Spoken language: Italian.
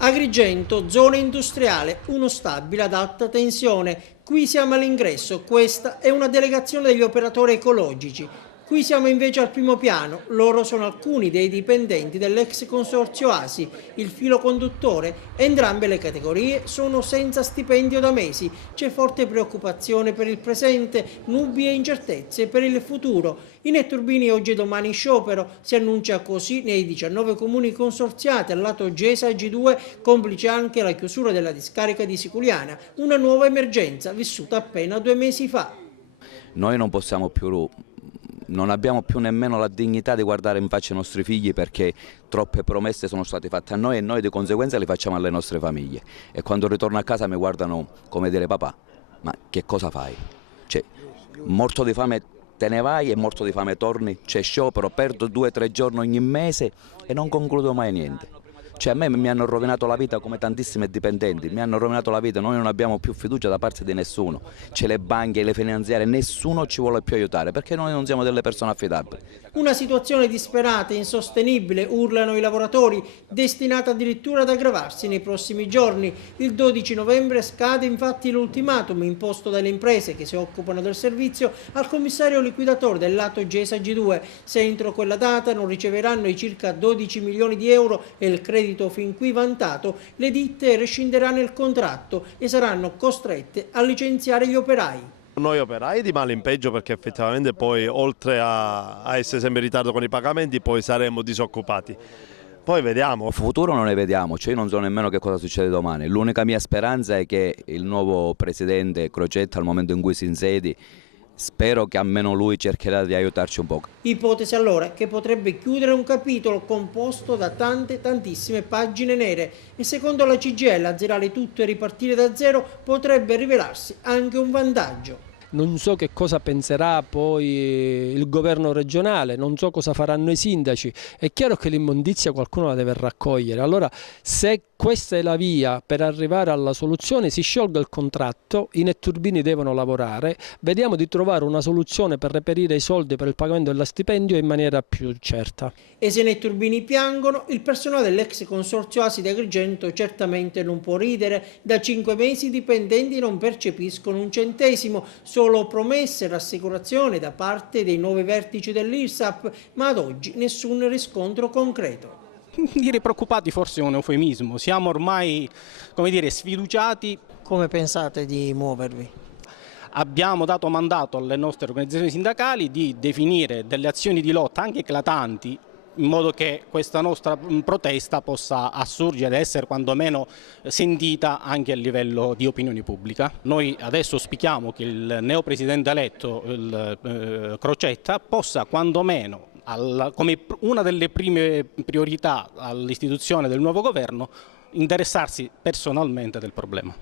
Agrigento, zona industriale, uno stabile ad alta tensione. Qui siamo all'ingresso, questa è una delegazione degli operatori ecologici. Qui siamo invece al primo piano, loro sono alcuni dei dipendenti dell'ex consorzio ASI, il filo conduttore. Entrambe le categorie sono senza stipendio da mesi, c'è forte preoccupazione per il presente, nubi e incertezze per il futuro. I netturbini oggi e domani in sciopero, si annuncia così nei 19 comuni consorziati al lato GESA G2, complice anche la chiusura della discarica di Siculiana, una nuova emergenza vissuta appena 2 mesi fa. Noi non abbiamo più nemmeno la dignità di guardare in faccia i nostri figli perché troppe promesse sono state fatte a noi e noi di conseguenza le facciamo alle nostre famiglie. E quando ritorno a casa mi guardano come dire: papà, ma che cosa fai? Cioè, morto di fame te ne vai e morto di fame torni, c'è sciopero, perdo 2 o 3 giorni ogni mese e non concludo mai niente. Cioè, a me mi hanno rovinato la vita come tantissimi dipendenti, mi hanno rovinato la vita, noi non abbiamo più fiducia da parte di nessuno. C'è le banche, le finanziarie, nessuno ci vuole più aiutare perché noi non siamo delle persone affidabili. Una situazione disperata e insostenibile, urlano i lavoratori, destinata addirittura ad aggravarsi nei prossimi giorni. Il 12 novembre scade infatti l'ultimatum imposto dalle imprese che si occupano del servizio al commissario liquidatore del lato GESA G2. Se entro quella data non riceveranno i circa 12 milioni di euro e il credito fin qui vantato, le ditte rescinderanno il contratto e saranno costrette a licenziare gli operai. Noi operai di male in peggio perché effettivamente poi oltre a essere sempre in ritardo con i pagamenti poi saremo disoccupati. Poi vediamo. Il futuro non ne vediamo, cioè io non so nemmeno che cosa succede domani. L'unica mia speranza è che il nuovo presidente Crocetta al momento in cui si insedi, spero che almeno lui cercherà di aiutarci un po'. Ipotesi allora che potrebbe chiudere un capitolo composto da tantissime pagine nere e secondo la CGIL azzerare tutto e ripartire da zero potrebbe rivelarsi anche un vantaggio. Non so che cosa penserà poi il governo regionale, non so cosa faranno i sindaci. È chiaro che l'immondizia qualcuno la deve raccogliere. Allora, se questa è la via per arrivare alla soluzione, si sciolga il contratto, i netturbini devono lavorare, vediamo di trovare una soluzione per reperire i soldi per il pagamento dello stipendio in maniera più certa. E se i netturbini piangono, il personale dell'ex consorzio ASI di Agrigento certamente non può ridere. Da 5 mesi i dipendenti non percepiscono un centesimo, solo promesse e rassicurazioni da parte dei nuovi vertici dell'IRSAP, ma ad oggi nessun riscontro concreto. Dire preoccupati forse è un eufemismo, siamo ormai, come dire, sfiduciati. Come pensate di muovervi? Abbiamo dato mandato alle nostre organizzazioni sindacali di definire delle azioni di lotta anche eclatanti in modo che questa nostra protesta possa assurgere ed essere quantomeno sentita anche a livello di opinione pubblica. Noi adesso auspichiamo che il neopresidente eletto, il Crocetta, possa quantomeno come una delle prime priorità all'istituzione del nuovo governo interessarsi personalmente del problema.